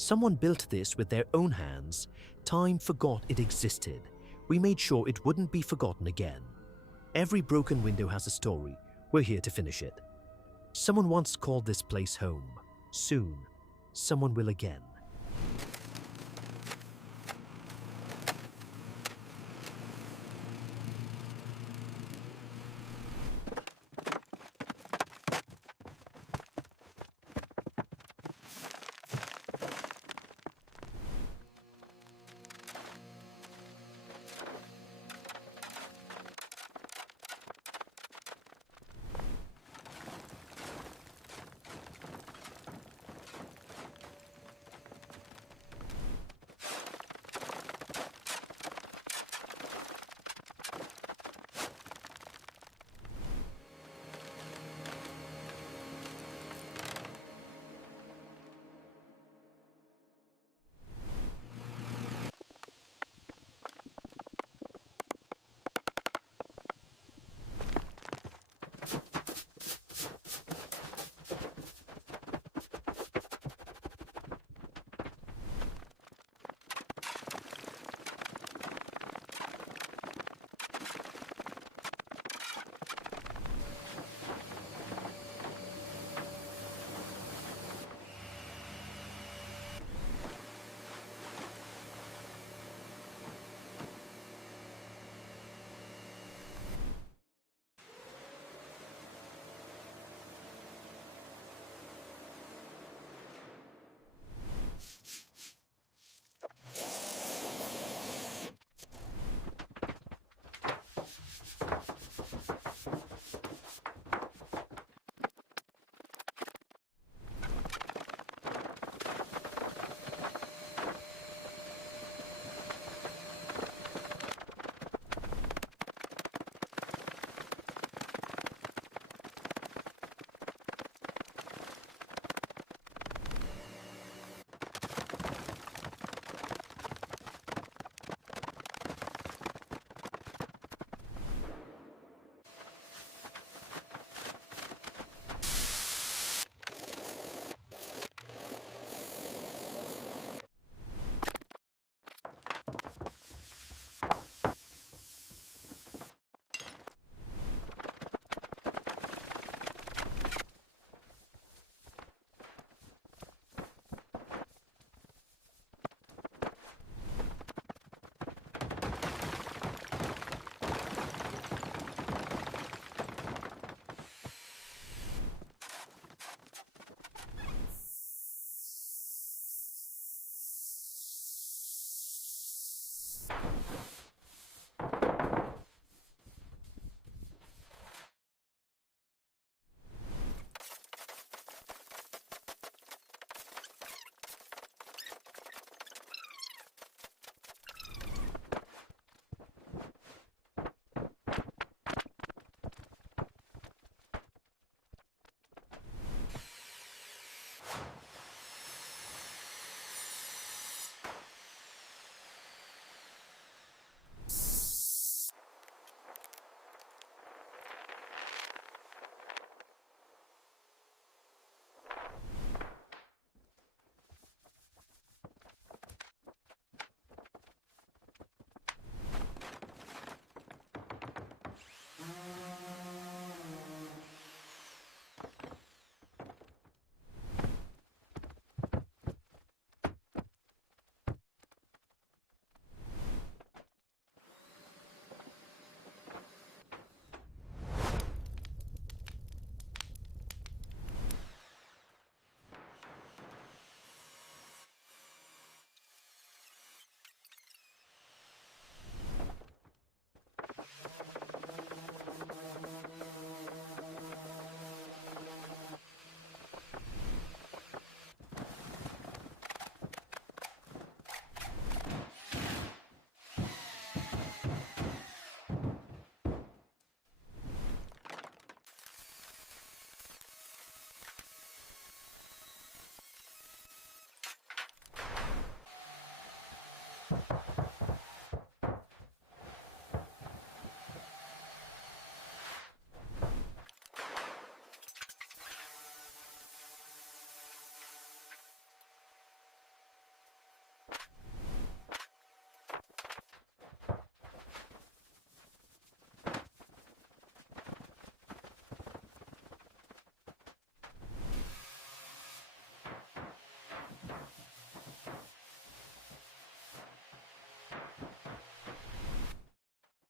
Someone built this with their own hands. Time forgot it existed. We made sure it wouldn't be forgotten again. Every broken window has a story. We're here to finish it. Someone once called this place home. Soon, someone will again.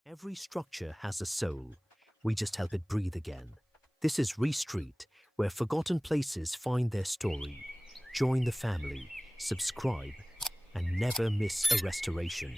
Every structure has a soul. We just help it breathe again. This is ReStreet, where forgotten places find their story. Join the family, subscribe, and never miss a restoration.